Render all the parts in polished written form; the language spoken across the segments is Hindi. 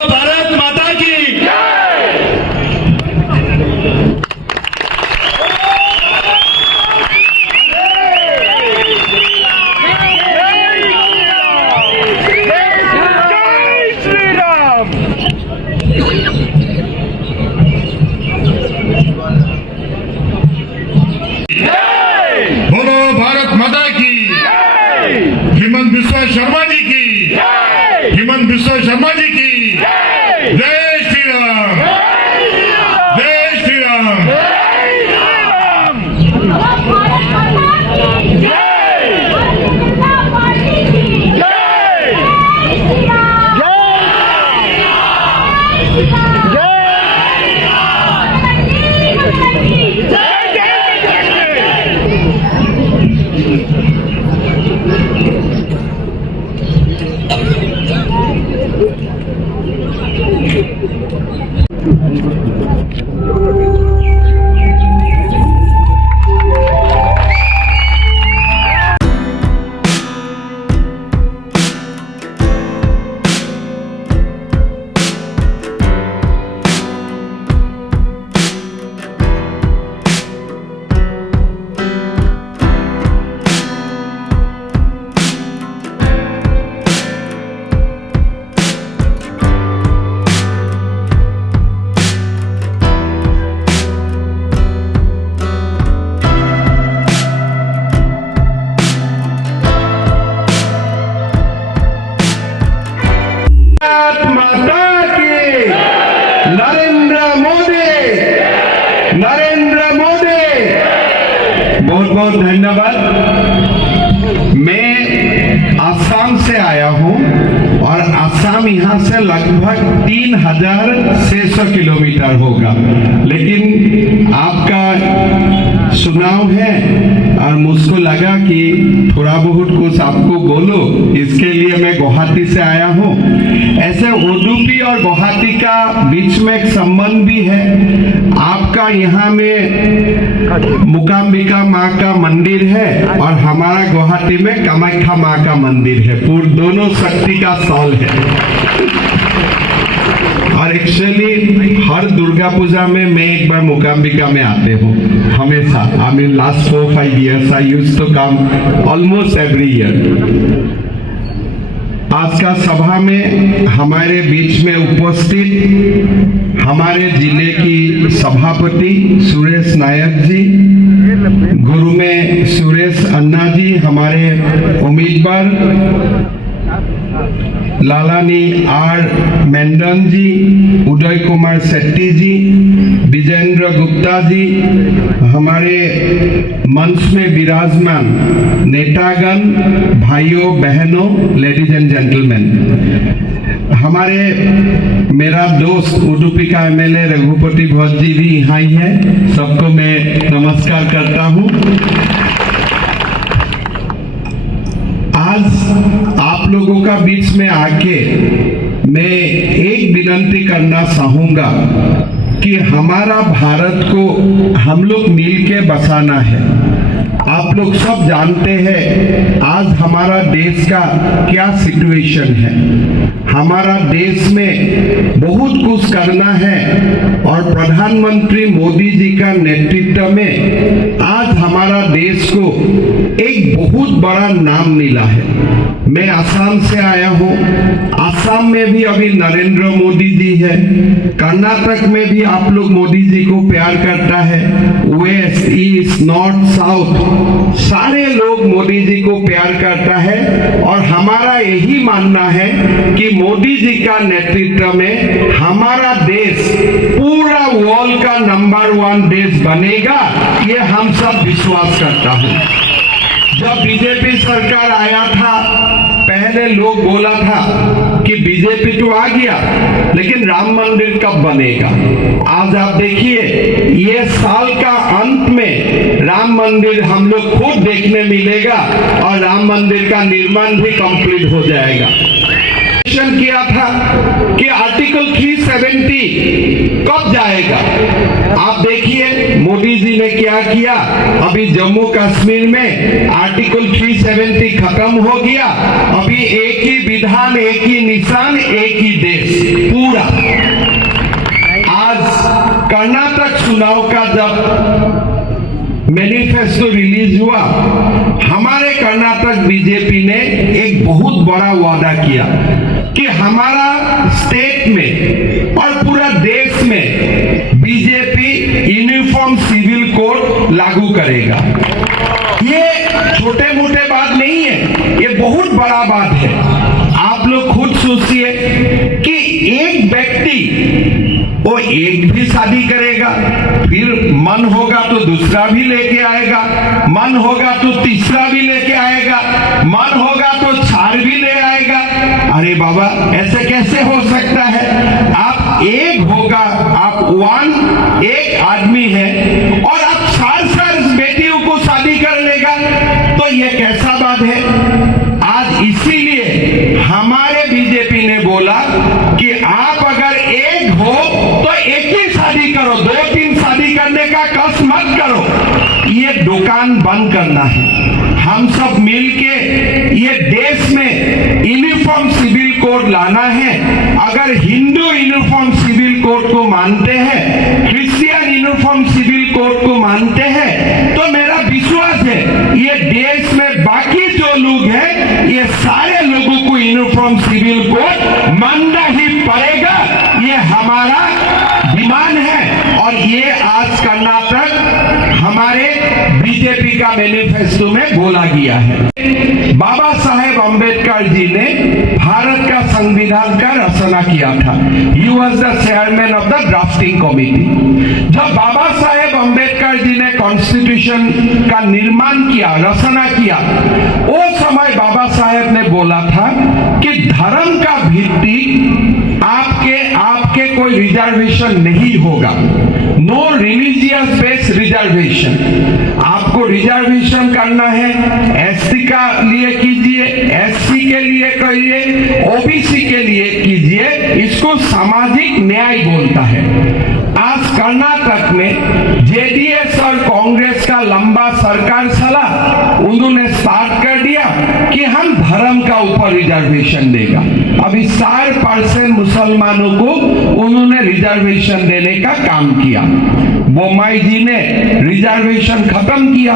भारत माता की बोलो भारत माता की हेमंत बिस्वा शर्मा जी की हेमंत बिस्वा शर्मा जी की जय श्री राम जय श्री राम बहुत बहुत धन्यवाद। मैं आसाम से आया हूं और आसाम यहां से लगभग 3600 किलोमीटर होगा, लेकिन आपका सुनाव है और मुझको लगा कि थोड़ा बहुत कुछ आपको बोलो, इसके लिए मैं गुवाहाटी से आया हूं। ऐसे उडुपी और गुवाहाटी का बीच में एक संबंध भी है। आपका यहाँ में मुकाम्बिका माँ का मंदिर है और हमारा गुवाहाटी में कामाख्या माँ का मंदिर है। पूरे दोनों शक्ति का स्थल है और एक्चुअली हर दुर्गा पूजा में मैं एक बार मुकाम्बिका में आते हूँ हमेशा। I mean last 4-5 years I used to come almost every year. आज का सभा में हमारे बीच में उपस्थित हमारे जिले की सभापति सुरेश नायक जी, गुरु में सुरेश अन्ना जी, हमारे उम्मीदवार लालानी आर मेंडन जी, उदय कुमार शेट्टी जी, विजेंद्र गुप्ता जी, हमारे मंच में विराजमान नेतागण, भाइयों बहनों, लेडीज एंड जेंटलमैन, हमारे मेरा दोस्त उडुपी का एमएलए रघुपति भट्ट जी भी यहाँ ही है। सबको मैं नमस्कार करता हूँ। आज आप लोगों का बीच में आके मैं एक विनती करना चाहूंगा कि हमारा भारत को हम लोग मिलके बसाना है। आप लोग सब जानते हैं आज हमारा देश का क्या सिचुएशन है। हमारा देश में बहुत कुछ करना है और प्रधानमंत्री मोदी जी का नेतृत्व में आज हमारा देश को एक बहुत बड़ा नाम मिला है। मैं आसाम से आया हूँ। आसाम में भी अभी नरेंद्र मोदी जी है। कर्नाटक में भी आप लोग मोदी जी को प्यार करता है। वेस्ट, ईस्ट, नॉर्थ, साउथ सारे लोग मोदी जी को प्यार करता है और हमारा यही मानना है कि मोदी जी का नेतृत्व में हमारा देश पूरा वर्ल्ड का नंबर 1 देश बनेगा, ये हम सब विश्वास करता हूँ। जब बीजेपी सरकार आया था, पहले लोग बोला था कि बीजेपी तो आ गया, लेकिन राम मंदिर कब बनेगा। आज आप देखिए, ये साल का अंत में राम मंदिर हम लोग खुद देखने मिलेगा और राम मंदिर का निर्माण भी कंप्लीट हो जाएगा। किया था कि आर्टिकल 370 कब जाएगा। आप देखिए मोदी जी ने क्या क्या किया, अभी जम्मू कश्मीर में आर्टिकल 370 खत्म हो गया, अभी एक ही विधान, एक ही निशान, एक ही देश पूरा। आज कर्नाटक चुनाव का जब मैनिफेस्टो रिलीज हुआ, हमारे कर्नाटक बीजेपी ने एक बहुत बड़ा वादा किया कि हमारा स्टेट में और पूरा देश में बीजेपी यूनिफॉर्म सिविल कोड लागू करेगा। ये छोटे मोटे बात नहीं है, ये बहुत बड़ा बात है। आप लोग खुद सोचिए कि एक व्यक्ति वो एक भी शादी करेगा, फिर मन होगा तो दूसरा भी लेके आएगा, मन होगा तो तीसरा भी लेके आएगा, मन होगा तो 4 भी ले आएगा। अरे बाबा, ऐसे कैसे हो सकता है? आप एक होगा, आप एक आदमी है और आप 4 बेटियों को शादी कर लेगा, तो ये कैसा बात है? आज इसीलिए हमारे बीजेपी ने बोला कि आप अगर एक हो तो एक ही शादी करो, 2-3 शादी करने का कष्ट मत करो। ये दुकान बंद करना है। हम सब मिलके ये देश में यूनिफॉर्म सिविल कोड लाना है। अगर हिंदू यूनिफॉर्म सिविल कोड को मानते हैं, क्रिश्चियन यूनिफॉर्म सिविल कोड को मानते हैं, तो मेरा विश्वास है ये देश में बाकी जो लोग हैं, ये सारे लोगों को यूनिफॉर्म सिविल कोड मानना ही पड़ेगा। ये हमारा डिमांड है और ये आज कर्नाटक हमारे बीजेपी का मैनिफेस्टो में बोला गया है। बाबा साहेब अम्बेडकर जी ने भारत का संविधान का रचना किया था। He was the chairman of the drafting committee। जब बाबा साहेब अम्बेडकर जी ने कॉन्स्टिट्यूशन का निर्माण किया, रचना किया, वो समय बाबा साहेब ने बोला था कि धर्म का भित्ति आपके कोई रिजर्वेशन नहीं होगा। No religious based reservation. आपको रिजर्वेशन करना है, एसटी का लिए कीजिए, एससी के लिए करिए, ओबीसी के लिए कीजिए। इसको सामाजिक न्याय बोलता है। आज कर्नाटक में जेडीएस और कांग्रेस का लंबा सरकार चला, उन्होंने स्टार्ट कर दिया कि हम धर्म का ऊपर रिजर्वेशन देगा। अभी 4% मुसलमानों को उन्होंने रिजर्वेशन देने का काम किया। बोमाई जी ने रिजर्वेशन खत्म किया।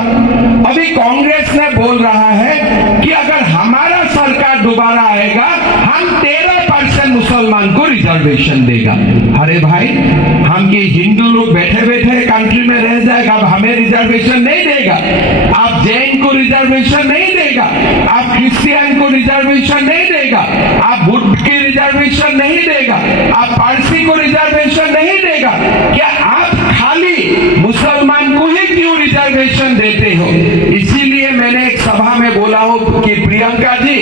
अभी कांग्रेस ने बोल रहा है कि अगर हमारा सरकार दोबारा आएगा, हम 13% मुसलमान को रिजर्वेशन देगा। अरे भाई, हम ये हिंदू लोग बैठे बैठे कंट्री में रह जाएगा, अब हमें रिजर्वेशन नहीं देगा। आप जैन को रिजर्वेशन नहीं देगा, आप क्रिश्चियन को रिजर्वेशन नहीं देगा, आप बुद्ध की रिजर्वेशन नहीं देगा, आप पारसी को रिजर्वेशन नहीं देगा। क्या आप खाली मुसलमान को ही क्यों रिजर्वेशन देते हो? इसीलिए मैंने एक सभा में बोला हूं कि प्रियंका जी,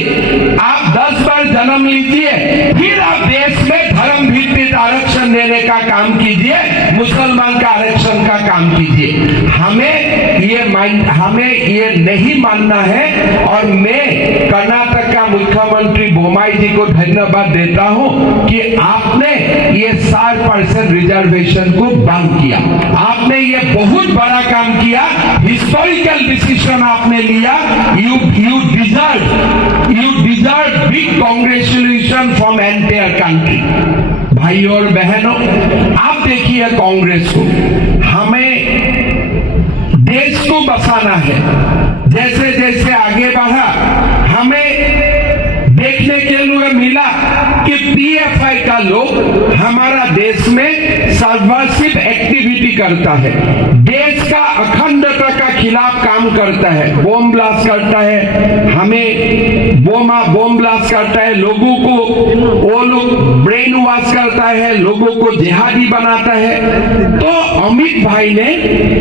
आप 10 बार जन्म लीजिए, फिर आप देश में धर्म भित्तिक आरक्षण देने का काम कीजिए, मुसलमान का आरक्षण का काम कीजिए। हमें ये नहीं मानना है। और मैं कर्नाटक का मुख्यमंत्री बोमाई जी को धन्यवाद देता हूं कि आपने ये 4% रिजर्वेशन को बंद किया। आपने ये बहुत बड़ा काम किया, हिस्टोरिकल डिसीजन आपने लिया। You deserve big congratulation from entire country. भाई और बहनों, आप देखिए कांग्रेस को, हमें देश को बसाना है। जैसे जैसे आगे बढ़ा, हमें देखने के लिए मिला कि पीएफआई का लोग हमारा देश में सर्वसिव एक्टिविटी करता है, देश का अखंडता का खिलाफ काम करता है, बम ब्लास्ट करता है, हमें बम ब्लास्ट करता है, लोगों को वो लोग ब्रेन वॉश करता है, लोगों को जिहादी बनाता है। तो अमित भाई ने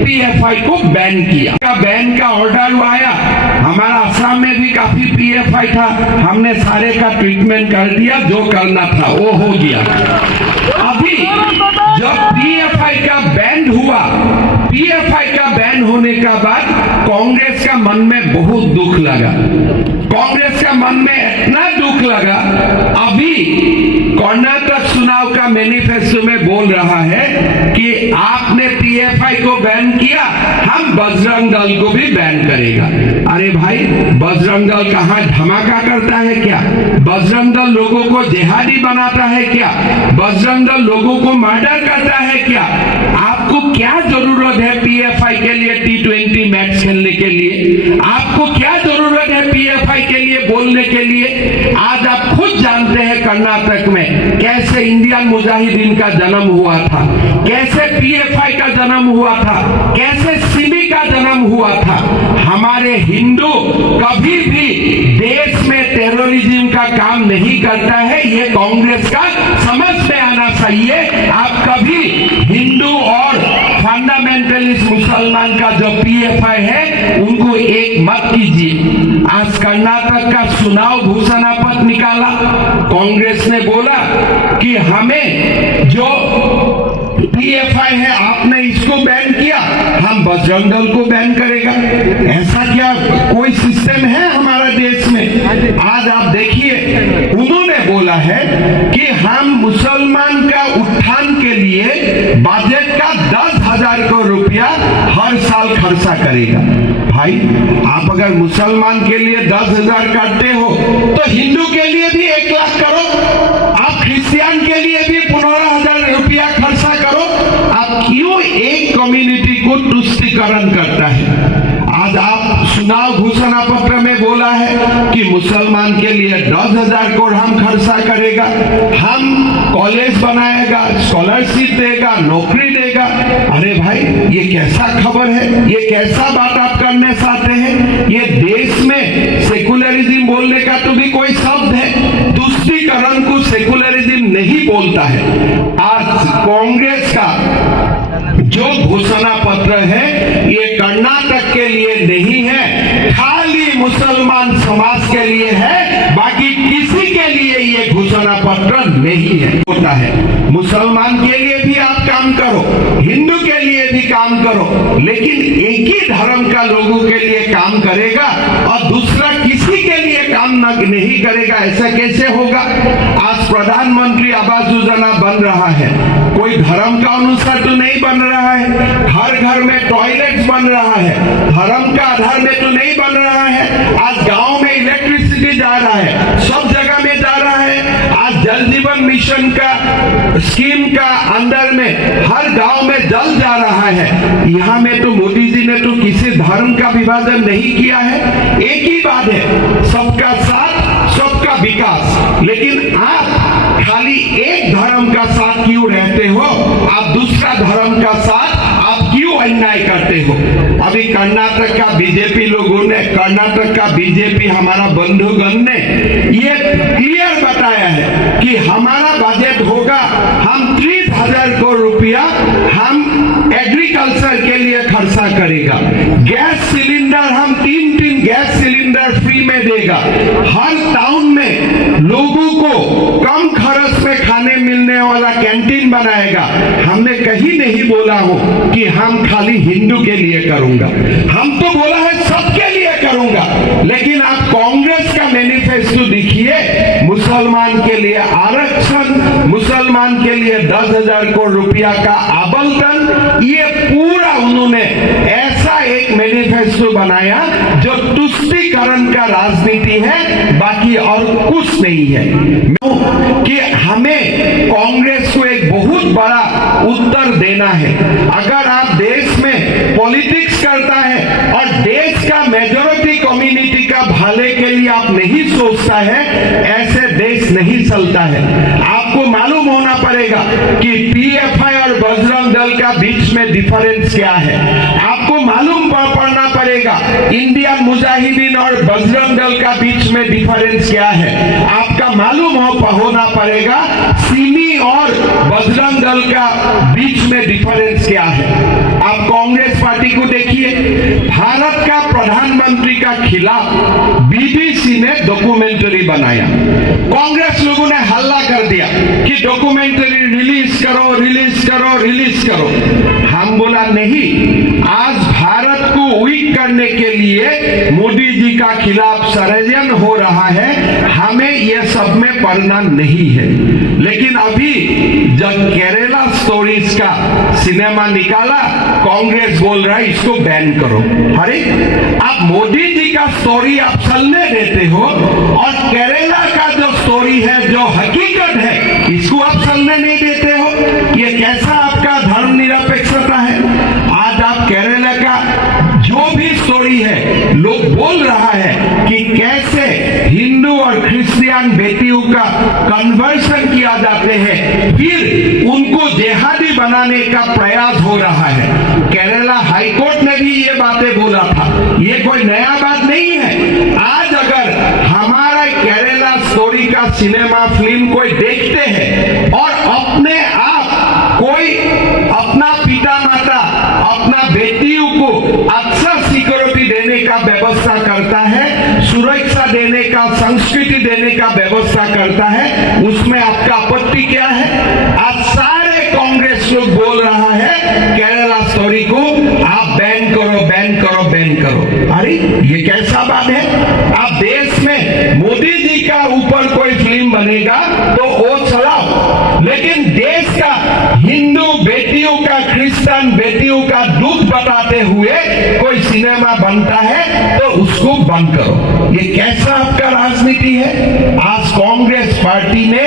पीएफआई को बैन किया। बैन का ऑर्डर आया, हमारा असम में भी काफी पीएफआई था, हमने सारे का ट्रीटमेंट कर दिया, जो करना था वो हो गया। अभी जब पीएफआई का बैन हुआ, पीएफआई का बैन होने का बाद कांग्रेस का मन में बहुत दुख लगा। कांग्रेस का मन में इतना दुख दुख लगा, अभी कर्नाटक चुनाव का मैनिफेस्टो में बोल रहा है कि आपने पीएफआई को बैन किया, हम बजरंग दल को भी बैन करेगा। अरे भाई, बजरंग दल कहां धमाका करता है क्या? बजरंग दल लोगों को जिहादी बनाता है क्या? बजरंग दल लोगों को मर्डर करता है क्या? आपको क्या जरूरत है पीएफआई के लिए T20 मैच खेलने के लिए? आपको क्या जरूरत है पीएफआई के लिए बोलने के लिए? आज आप खुद जानते हैं कर्नाटक में कैसे इंडियन मुजाहिदीन का जन्म हुआ था, कैसे पीएफआई का जन्म हुआ था, कैसे सिमी का जन्म हुआ था। हमारे हिंदू कभी भी देश में टेररिज्म का काम नहीं करता है, ये कांग्रेस का समझ में आना चाहिए। आप कभी हिंदू और फंडामेंटलिस्ट मुसलमान का जो पीएफआई है उनको एक मत कीजिए। आज कर्नाटक का चुनाव घोषणा पत्र निकाला, कांग्रेस ने बोला कि हमें जो पीएफआई है आपने इसको बैन किया, हम बजरंग दल को बैन करेगा। ऐसा क्या कोई सिस्टम है हमारा देश में? आज आप देखिए, उन्होंने बोला है कि हम मुसलमान का उत्थान के लिए बजट का 10,000 करोड़ रुपया हर साल खर्चा करेगा। भाई, आप अगर मुसलमान के लिए 10,000 करते हो तो हिंदू के लिए भी 1 लाख करो, आप क्रिश्चियन के लिए भी 15,000 रुपया खर्चा करो। आप क्यों एक कम्युनिटी को तुष्टीकरण करता है? आज आप चुनाव घोषणा पत्र में बोला है कि मुसलमान के लिए 10,000 करोड़ हम खर्चा करेगा, हम कॉलेज बनाएगा, स्कॉलरशिप देगा, नौकरी देगा। अरे भाई, ये कैसा खबर है? ये कैसा बात आप करने चाहते हैं? ये देश में सेकुलरिज्म बोलने का तो भी कोई शब्द है, तुष्टीकरण को सेकुलरिज्म नहीं बोलता है। आज कांग्रेस का जो घोषणा पत्र है ये कर्नाटक के लिए नहीं है, खाली मुसलमान समाज के लिए है, बाकी किसी के लिए ये घोषणा पत्र नहीं है। होता है मुसलमान के लिए भी आप काम करो, हिंदू के लिए भी काम करो, लेकिन एक ही धर्म का लोगों के लिए काम करेगा और दूसरा किसी के लिए काम नहीं करेगा, ऐसा कैसे होगा? आज प्रधानमंत्री आवास योजना बन रहा है, कोई धर्म का अनुसार तो नहीं बन रहा है, हर घर में टॉयलेट्स बन रहा है, धर्म का आधार में तो नहीं बन रहा है। आज गांव में इलेक्ट्रिसिटी जा रहा है, सब जगह में जा रहा है। आज जल जीवन मिशन का स्कीम का अंदर में हर गांव में जल जा रहा है। यहाँ में तो मोदी जी ने तो किसी धर्म का विभाजन नहीं किया है, एक ही बात है, सबका साथ सबका विकास। लेकिन आप खाली एक धर्म का साथ क्यों रहते हो? आप दूसरा धर्म का साथ आप क्यों अन्याय करते हो? अभी कर्नाटक का बीजेपी लोगों ने, कर्नाटक का बीजेपी हमारा बंधुगण ने ये क्लियर बताया है कि हमारा बजट होगा, हम 30,000 करोड़ रुपया हम एग्रीकल्चर के लिए खर्चा करेगा, गैस सिलेंडर हम 3 गैस सिलेंडर फ्री में देगा, हर टाउन में लोगों को कम खर्च में खाने मिलने वाला कैंटीन बनाएगा। हमने कहीं नहीं बोला हो कि हम खाली हिंदू के लिए करूंगा, हम तो बोला है सबके लिए करूंगा। लेकिन आप कांग्रेस का मैनिफेस्टो देखिए, मुसलमान के लिए आरक्षण, मुसलमान के लिए 10,000 करोड़ रुपया का आवंटन, ये पूरा उन्होंने ऐसा एक मैनिफेस्टो बनाया जो तुष्टीकरण का राजनीति है, बाकी और कुछ नहीं है। कि हमें कांग्रेस को एक बहुत बड़ा उत्तर देना है। अगर आप देश में पॉलिटिक्स करता है और देश का मेजॉरिटी कम्युनिटी का भले के लिए आप नहीं सोचता है, ऐसे देश नहीं चलता है। आपको मालूम होना पड़ेगा कि पीएफआई और बजरंग दल का बीच में डिफरेंस क्या है। आपको मालूम पड़ना पड़ेगा इंडियन मुजाहिदीन और बजरंग दल का बीच में डिफरेंस क्या है। आपका मालूम होना पड़ेगा सिमी और बजरंग दल का बीच में डिफरेंस क्या है। आप कांग्रेस पार्टी को देखिए, भारत का प्रधानमंत्री का खिलाफ बीबीसी ने डॉक्यूमेंट्री बनाया, कांग्रेस लोगों ने हल्ला कर दिया कि डॉक्यूमेंट्री रिलीज करो, रिलीज करो, रिलीज करो। हम बोला नहीं, आज भारत को वीक करने के लिए मोदी जी का खिलाफ षड्यंत्र हो रहा है, हमें ये सब में पड़ना नहीं है। लेकिन अभी जब केरला स्टोरीज का सिनेमा निकाला, कांग्रेस बोल रहा है इसको बैन करो। अरे आप मोदी जी का स्टोरी आप चलने देते हो और केरला का जो स्टोरी है, जो हकीकत है, इसको आप चलने नहीं देते हो। ये कैसा आपका धर्मनिरपेक्षता है? आज आप केरला का जो भी स्टोरी है, लोग बोल रहा है कि कैसे हिंदू और क्रिश्चियन बेटियों का कन्वर्शन किया जाते हैं, फिर उनको जिहादी बनाने का प्रयास हो रहा है। केरला हाईकोर्ट ने भी ये बातें बोला था, ये कोई नया बात नहीं है। आज अगर हमारा केरला स्टोरी का सिनेमा फिल्म कोई देखते हैं और अपने आप कोई अपना पिता माता, अपना बेटियों को अच्छा सिक्योरिटी देने का व्यवस्था करता है, सुरक्षा देने का, संस्कृति देने का व्यवस्था करता है, उसमें आपका आपत्ति क्या है? आज सारे कांग्रेस लोग बोल रहा है केरला स्टोरी को आप बैन करो, बैन करो, बैन करो। अरे ये कैसा बात है? आप देश में मोदी जी का ऊपर कोई फिल्म बनेगा तो वो चलाओ, लेकिन देश का हिंदू बेटियों का, क्रिश्चियन बेटियों का दुख बताते हुए कोई सिनेमा बनता है तो उसको बंद करो। ये कैसा आपका राजनीति है? आज कांग्रेस पार्टी ने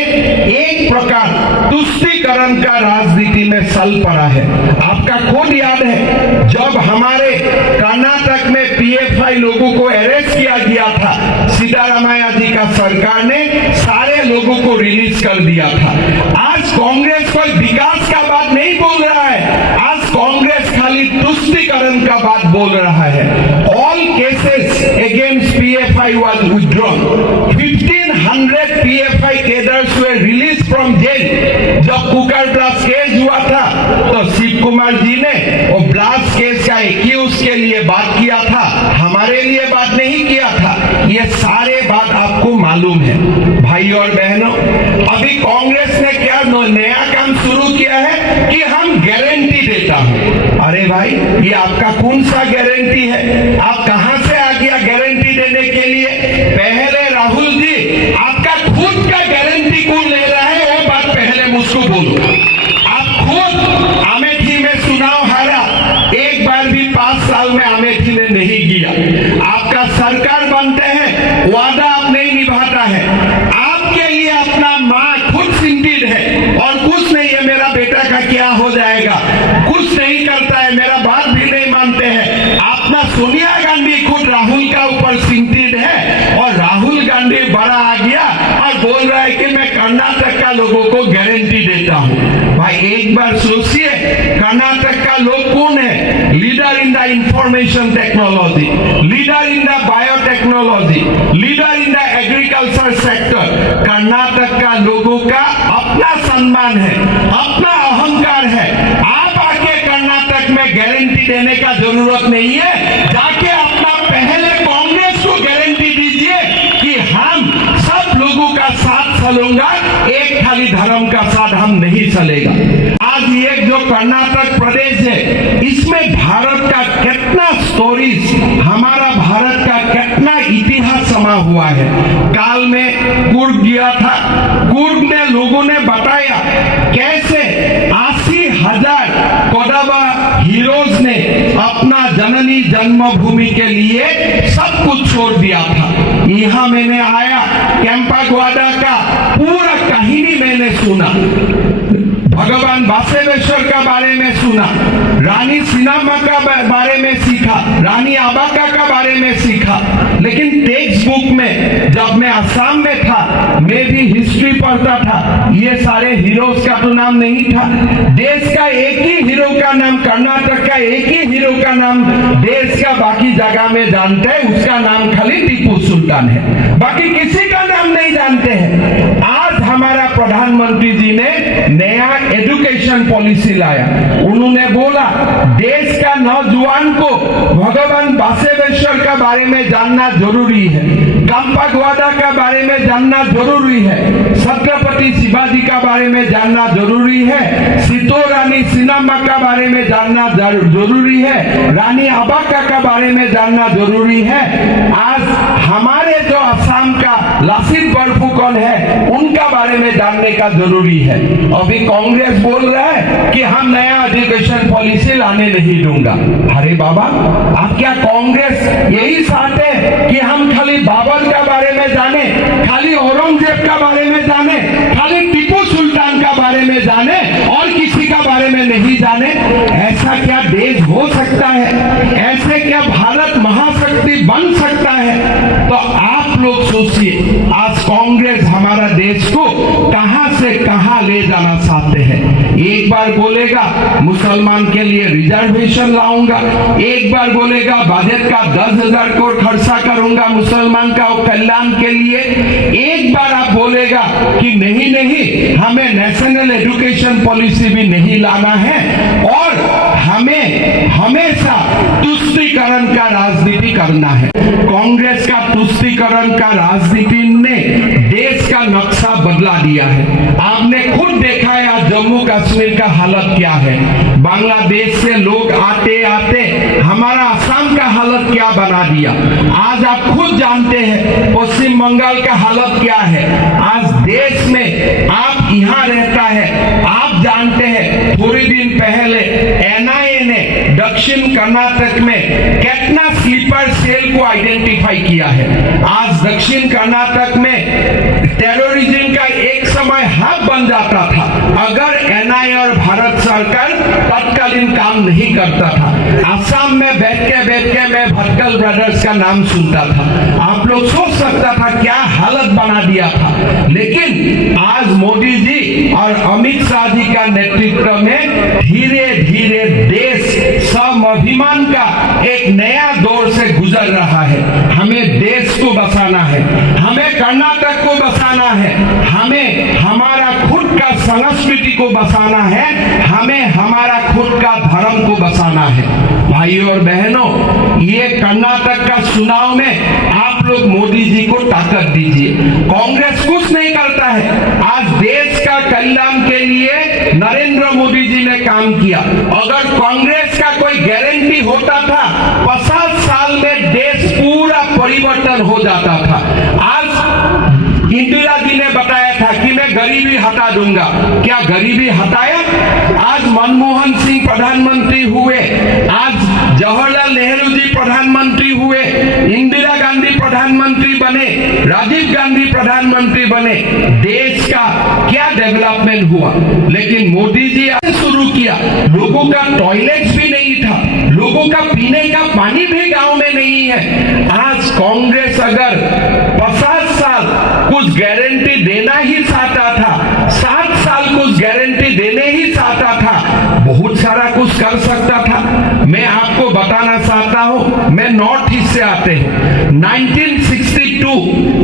एक प्रकार तुष्टीकरण का राजनीति में चल पड़ा है। आपका खुद याद है जब हमारे कर्नाटक में पीएफआई लोगों को अरेस्ट किया गया था, सिद्धारामैया जी का सरकार ने सारे लोगों को रिलीज कर दिया था। आज कांग्रेस कोई विकास का बात नहीं बोल रहा है, आज कांग्रेस खाली तुष्टीकरण का बात बोल रहा है। All cases against PFI was withdrawn. 1500 PFI cadres were release from jail. जब कुकर ब्लास्ट केस हुआ था तो शिव कुमार जी ने वो ब्लास्ट केस का एक्यूज के लिए बात किया था, हमारे लिए बात नहीं किया था। ये सारे बात आपको मालूम है। भाई और बहनों, अभी कांग्रेस ने क्या नया काम शुरू किया है कि हम गारंटी देता हूं। अरे भाई, ये आपका कौन सा गारंटी है? आप कहां से आ गया गारंटी देने के लिए? पहले राहुल जी, आपका खुद का गारंटी कौन ले रहा है वो बात पहले मुझको बोलो। आप खुद अमेठी में चुनाव हारा, एक बार भी 5 साल में अमेठी में नहीं किया। आपका सरकार बनते हैं, वादा आप नहीं निभाता है। आपके लिए अपना माँ खुद चिंतित है और कुछ नहीं है, मेरा बेटा का क्या हो जाएगा, कुछ नहीं करता है, मेरा बात भी नहीं मानते हैं। अपना सोनिया गांधी खुद राहुल का ऊपर चिंतित है और राहुल गांधी बड़ा आ गया और बोल रहा है कि मैं कर्नाटक का लोगों को गारंटी देता हूं। भाई एक बार सोचिए, कर्नाटक का लोग कौन है? Leader in the information technology, leader in the biotechnology, leader in the agriculture sector. Karnataka का लोगों का अपना सम्मान है, अपना अहंकार है। आप आके कर्नाटक में गारंटी देने का जरूरत नहीं है, जाके अपना पहले कांग्रेस को गारंटी दीजिए कि हम सब लोगों का साथ चलूंगा, एक खाली धर्म का साथ हम नहीं चलेगा। आज ये जो कर्नाटक प्रदेश है, इसमें भारत का कितना स्टोरीज, हमारा भारत का कितना इतिहास समा हुआ है। काल में कुर्ग गया था, कुर्ग में लोगों ने बताया कैसे 80,000 कोडावा हीरोज ने अपना जननी जन्मभूमि के लिए सब कुछ छोड़ दिया था। यहाँ मैंने आया, केम्पागौड़ा का पूरा कहानी मैंने सुना, भगवान बासवेश्वर का बारे में सुना, रानी सिनामा का बारे में सीखा, रानी आबाका का बारे में सीखा। लेकिन टेक्स्ट बुक में जब मैं असम में था, मैं भी हिस्ट्री पढ़ता था, ये सारे हीरोज का तो नाम नहीं था। देश का एक ही हीरो का नाम, कर्नाटक का एक ही हीरो का नाम देश का बाकी जगह में जानते हैं, उसका नाम खाली टीपू सुल्तान है, बाकी किसी का नाम नहीं जानते हैं। आज हमारा प्रधानमंत्री जी ने नया एजुकेशन पॉलिसी लाया। उन्होंने बोला देश का नौजवान को भगवान बासवेश्वर बसवेश्वर का बारे में जानना जरूरी है, कंपगवाड़ा का बारे में जानना जरूरी है, छत्रपति शिवाजी का बारे में जानना जरूरी है, सीतो रानी सिन्नाम्मा का बारे में जानना जरूरी है, रानी अब्बा का बारे में जानना जरूरी है। आज हमारे जो असम का लासित बरफुकन है उनका बारे में जानने का जरूरी है। अभी कांग्रेस बोल रहा है कि हम नया एजुकेशन पॉलिसी लाने नहीं दूंगा। अरे बाबा, आप क्या कांग्रेस यही चाहते हैं कि हम खाली बाबर का बारे में जाने, खाली औरंगजेब का बारे में जाने, खाली टीपू सुल्तान का बारे में जाने और किसी का बारे में नहीं जाने? ऐसा क्या देश हो सकता है? ऐसे क्या भारत महाशक्ति बन सकता है? तो आप लोग सोचिए, आज कांग्रेस हमारा देश को कहां से कहां ले जाना चाहते हैं। एक बार बोलेगा मुसलमान के लिए रिजर्वेशन लाऊंगा, एक बार बोलेगा बजट का 10,000 करोड़ खर्चा करूंगा मुसलमान का कल्याण के लिए, एक बार आप बोलेगा कि नहीं नहीं हमें नेशनल एजुकेशन पॉलिसी भी नहीं लाना है और हमें हमेशा तुष्टीकरण का राजनीति करना है। कांग्रेस का तुष्टीकरण का राजनीति ने देश का नक्शा बदला दिया है। आपने खुद देखा है आज जम्मू कश्मीर का हालत क्या है। बांग्लादेश से लोग आते आते हमारा असम का हालत क्या बना दिया। आज आप खुद जानते हैं पश्चिम बंगाल का हालत क्या है। आज देश में आप यहाँ रहता है, आप जानते हैं थोड़ी दिन पहले एनआईए ने दक्षिण कर्नाटक में कितना स्लीपर सेल को आइडेंटिफाई किया है। आज दक्षिण कर्नाटक में टेररिज्म का एक समय हब बन जाता था अगर एनआईए और भारत सरकार तत्कालीन काम नहीं करता था। असम में बैठ के मैं भटकल ब्रदर्स का नाम सुनता था। आप लोग सोच सकता था क्या हालत बना दिया था। लेकिन आज मोदी जी और अमित शाह जी का नेतृत्व में धीरे धीरे देश स्वाभिमान का एक नया दौर से गुजर रहा है। हमें देश को बचाना है, हमें कर्नाटक को बचाना है, हमें हमारा खुद का संस्कृति को बचाना है, हमें हमारा खुद का धर्म को बचाना है। भाइयों और बहनों, ये कर्नाटक का चुनाव में आप लोग मोदी जी को ताकत दीजिए। कांग्रेस कुछ नहीं करता है। आज देश का कल्याण के लिए नरेंद्र मोदी जी ने काम किया। अगर कांग्रेस का कोई गारंटी होता था 50 साल में देश पूरा परिवर्तन हो जाता था। आज इंदिरा जी ने बताया था कि मैं गरीबी हटा दूंगा। क्या गरीबी हटाया? आज मनमोहन सिंह प्रधानमंत्री हुए, आज जवाहरलाल नेहरू जी प्रधानमंत्री हुए, इंदिरा गांधी प्रधानमंत्री बने, राजीव गांधी प्रधानमंत्री बने। देश का क्या डेवलपमेंट हुआ? लेकिन मोदी जी शुरू किया, लोगों का टॉयलेट्स भी नहीं था, लोगों का पीने का पानी भी गांव में नहीं है। आज कांग्रेस अगर 50 साल कुछ गारंटी देना ही चाहता था, 7 साल कुछ गारंटी देने ही चाहता था, बहुत सारा कुछ कर सकता था। मैं आपको बताना चाहता हूं, मैं नॉर्थ ईस्ट से आते हैं। 1962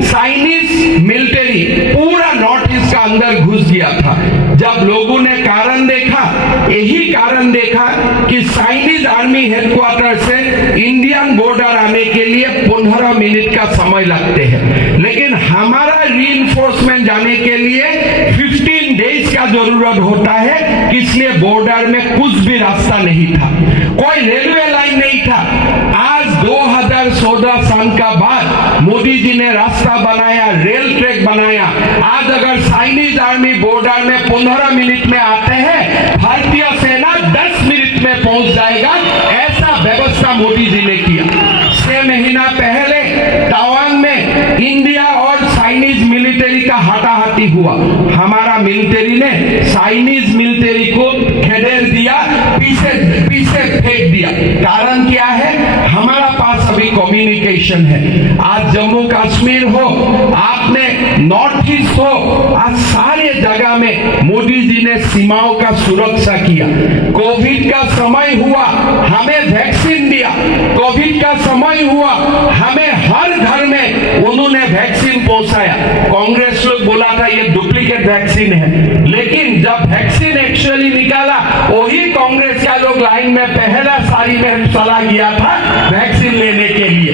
चाइनीज मिलिट्री पूरा नॉर्थ ईस्ट का अंदर घुस गया था। जब लोगों ने कारण देखा, यही कारण देखा कि चाइनीज आर्मी हेडक्वार्टर से इंडियन बॉर्डर आने के लिए 15 मिनट का समय लगते हैं, लेकिन हमारा रीइंफोर्समेंट जाने के लिए 15 डेज का जरूरत होता है। इसलिए बॉर्डर में कुछ भी रास्ता नहीं था, कोई रेलवे लाइन नहीं था। आज 2014 साल का बाद मोदी जी ने रास्ता बनाया, रेल ट्रैक बनाया। आज अगर चाइनीज आर्मी बॉर्डर में 15 मिनट में आते हैं, भारतीय सेना 10 मिनट में पहुंच जाएगा। ऐसा व्यवस्था मोदी जी ने किया। 6 महीना पहले तवांग में इंडिया और चाइनीज मिलिट्री का हाथाहाथी हुआ। हमारा मिलिट्री ने चाइनीज मिलिट्री को खदेड़ दिया, पीछे फेंक दिया। कारण क्या है? हमारा पास अभी कम्युनिकेशन है। आज जम्मू कश्मीर हो, आपने नॉर्थ ईस्ट हो, आज सारे जगह में मोदी जी ने सीमाओं का सुरक्षा किया। कोविड का समय हुआ, हमें वैक्सीन दिया। कोविड का समय हुआ, हमें हर घर में उन्होंने वैक्सीन पहुंचाया। कांग्रेस लोग बोला था ये डुप्लीकेट वैक्सीन है, लेकिन जब वैक्सीन एक्चुअली निकाला, वही कांग्रेस का लोग लाइन में पहला सारी में चला गया था वैक्सीन लेने के लिए।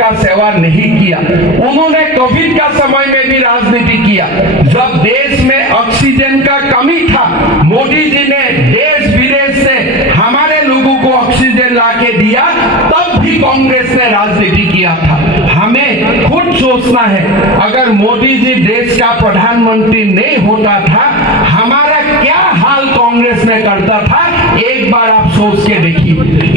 का सेवा नहीं किया। उन्होंने कोविड का समय में भी राजनीति किया। जब देश में ऑक्सीजन का कमी था, मोदी जी ने देश विदेश से हमारे लोगों को ऑक्सीजन लाके दिया, तब भी कांग्रेस ने राजनीति किया था। हमें खुद सोचना है, अगर मोदी जी देश का प्रधानमंत्री नहीं होता था, हमारा क्या हाल कांग्रेस ने करता था, एक बार आप सोच के देखिए,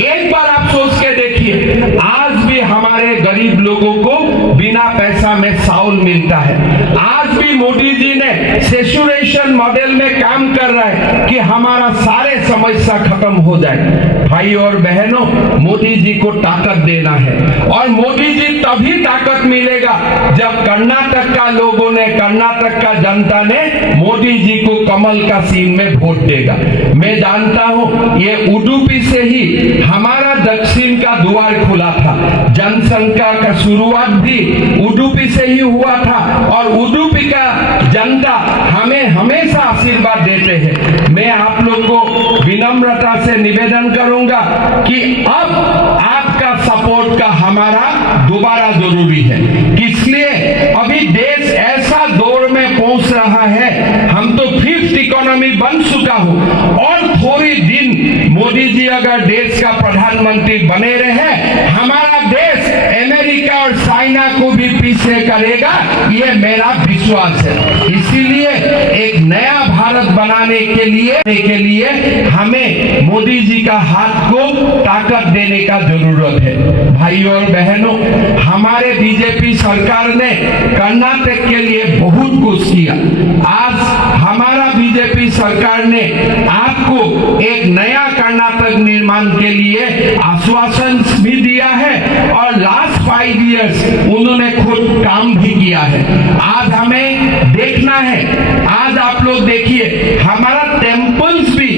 एक बार आप सोच के देखिए। आज भी हमारे गरीब लोगों को बिना पैसा में चावल मिलता है। आज भी मोदी जी ने सेचुरेशन मॉडल में काम कर रहा है कि हमारा सारे समस्या खत्म हो जाए। भाई और बहनों, मोदी जी को ताकत देना है, और मोदी जी तभी ताकत मिलेगा जब कर्नाटक का लोगों ने, कर्नाटक का जनता ने मोदी जी को कमल का सीन में वोट देगा। मैं जानता हूं ये उडुपी से ही हमारा दक्षिण का द्वार खुला था। जनसंख्या का शुरुआत भी उडुपी से ही हुआ था, और उडुपी का जनता हमें हमेशा आशीर्वाद देते हैं। मैं आप लोग को विनम्रता से निवेदन करूंगा कि अब आपका सपोर्ट का हमारा दोबारा जरूरी है। इसलिए अभी देश ऐसा दौर में पहुंच रहा है, हम तो फिफ्थ इकोनॉमी बन चुका हो, और थोड़ी दिन मोदी जी अगर देश का प्रधानमंत्री बने रहे, हमारा देश अमेरिका और चाइना को भी पीछे करेगा, ये मेरा विश्वास है। इसीलिए एक नया भारत बनाने के लिए हमें मोदी जी का हाथ को ताकत देने का जरूरत है। भाई और बहनों, हमारे बीजेपी सरकार ने कर्नाटक के लिए बहुत कुछ किया। आज हमारा बीजेपी सरकार ने आपको एक नया कर्नाटक निर्माण के लिए आश्वासन भी दिया है, और लास्ट 5 इयर्स उन्होंने खुद काम भी किया है। आज हमें देखना है, आज आप लोग देखिए, हमारा टेम्पल्स भी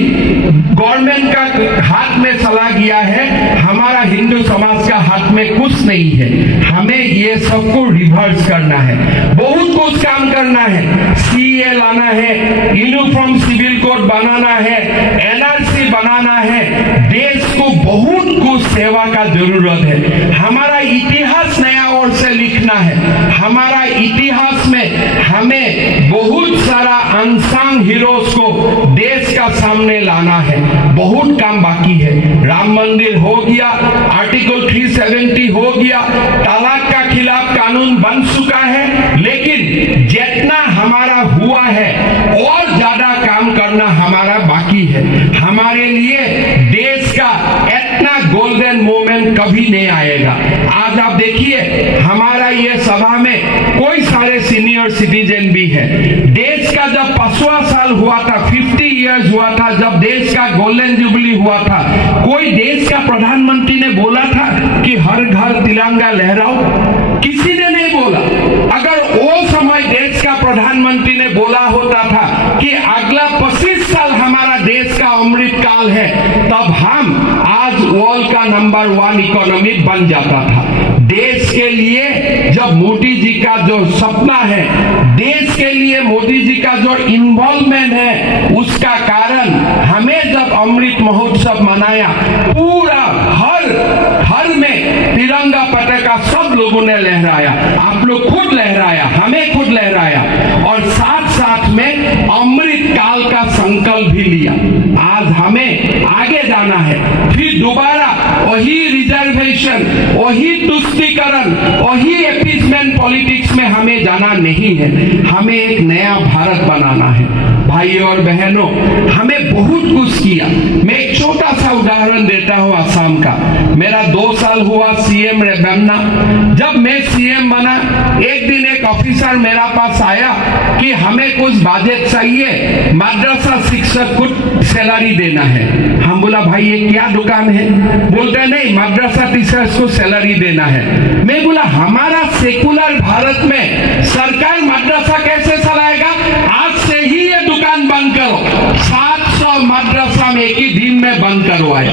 गवर्नमेंट का हाथ में चला गया है, हमारा हिंदू समाज का हाथ में कुछ नहीं है। हमें ये सबको रिवर्स करना है, बहुत कुछ काम करना है। सीए लाना है, यूनिफॉर्म सिविल कोड बनाना है, एनआरसी बनाना है। देश को बहुत कुछ सेवा का जरूरत है। हमारा इतिहास नया ओर से लिखना है। हमारा इतिहास में हमें बहुत सारा अनसंग हीरोज को देश का सामने लाना है। बहुत काम बाकी है। राम मंदिर हो गया, आर्टिकल 370 हो गया, तलाक का खिलाफ कानून बन चुका है, लेकिन जितना हमारा हुआ है और ज्यादा काम करना हमारा बाकी है। हमारे लिए देश का इतना गोल्डन मोमेंट कभी नहीं आएगा। आज आप देखिए, हमारा ये सभा में कोई सारे सीनियर सिटीजन भी है। देश का जब 5वां साल हुआ था, 50 इयर्स हुआ था, जब देश का गोल्डन जुबली हुआ था, कोई देश का प्रधानमंत्री ने बोला था कि हर घर तिरंगा लहराओ? किसी ने नहीं बोला। अगर वो समय देश का प्रधानमंत्री ने बोला होता था कि अगला 25 साल हमारा देश का अमृत काल है, तब हम आज वर्ल्ड का नंबर 1 इकोनॉमी बन जाता था। देश के लिए जब मोदी जी का जो सपना है, देश के लिए मोदी जी का जो इन्वॉल्वमेंट है, उसका कारण हमें जब अमृत महोत्सव मनाया, पूरा हर में तिरंगा पताका सब लोगों ने लहराया। आप लोग खुद लहराया, हमें खुद लहराया, और साथ साथ में अमृत काल का संकल्प भी लिया। आज हमें आगे जाना है, फिर दोबारा वही रिजर्वेशन, वही तुष्टीकरण, वही एपीसमेंट पॉलिटिक्स में हमें जाना नहीं है। हमें एक नया भारत बनाना है। भाई और बहनों, हमें बहुत कुछ किया। मैं एक छोटा सा उदाहरण देता हूँ असम का। मेरा 2 साल हुआ सीएम बनना। जब मैं सीएम बना, एक दिन एक ऑफिसर मेरा पास आया कि हमें कुछ बजट चाहिए, मदरसा शिक्षक को सैलरी देना है। हम बोला, भाई ये क्या दुकान है? बोलते नहीं, मदरसा टीचर्स को सैलरी देना है। मैं बोला, हमारा सेकुलर भारत में सरकार मदरसा कैसे चलाएगा? आज से ही ये दुकान बंद करो। 700 मदरसा में एक ही दिन में बंद करवाए।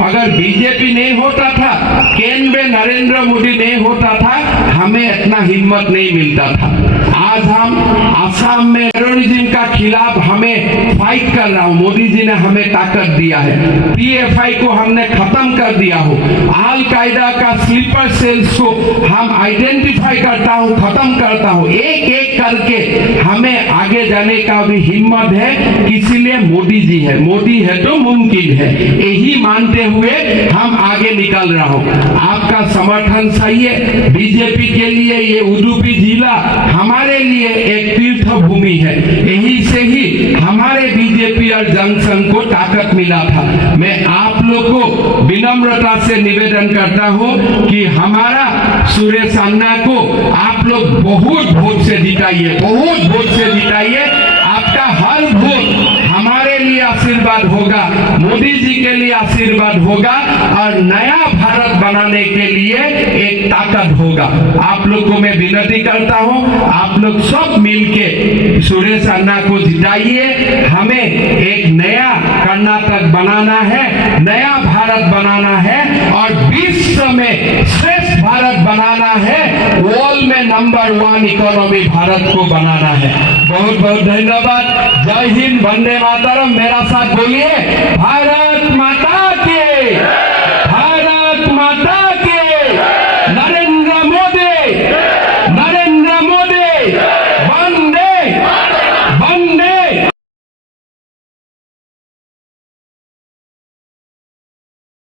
अगर बीजेपी नहीं होता था, केंद्र में नरेंद्र मोदी नहीं होता था, हमें इतना हिम्मत नहीं मिलता था। आज हम असम में टेररिज्म का खिलाफ हमें फाइट कर रहा हूं। मोदी जी ने हमें ताकत दिया है। पीएफआई को हमने खत्म कर दिया हो। अल कायदा का स्लीपर सेल्स को हम आइडेंटिफाई करता हूं, खत्म करता हूं, एक एक करके हमें आगे जाने का भी हिम्मत है। इसीलिए मोदी जी है, मोदी है तो मुमकिन है, यही मानते हुए हम आगे निकल रहा हूं। आपका समर्थन चाहिए। बीजेपी के लिए ये उडुपी जिला हमारे लिए एक तीर्थ भूमि है, यही से ही हमारे बीजेपी और जनसंघ को ताकत मिला था। मैं आप लोग को विनम्रता से निवेदन करता हूं कि हमारा सुरेश अन्ना को आप लोग बहुत वोट से जिताइए, बहुत वोट से जिताइए। आपका हर वोट हमारे लिए आशीर्वाद होगा, मोदी जी के लिए आशीर्वाद होगा और नया भारत बनाने के लिए एक ताकत होगा। आप लोग को मैं विनती करता हूं, आप लोग सब मिलके सुरेश अन्ना को जिताइए। हमें एक नया कर्नाटक बनाना है, नया भारत बनाना है और विश्व में श्रेष्ठ भारत बनाना है, वर्ल्ड में नंबर 1 इकोनॉमी भारत को बनाना है। बहुत बहुत धन्यवाद। जय हिंद, वंदे मातरम। मेरा साथ बोलिए, भारत माता की।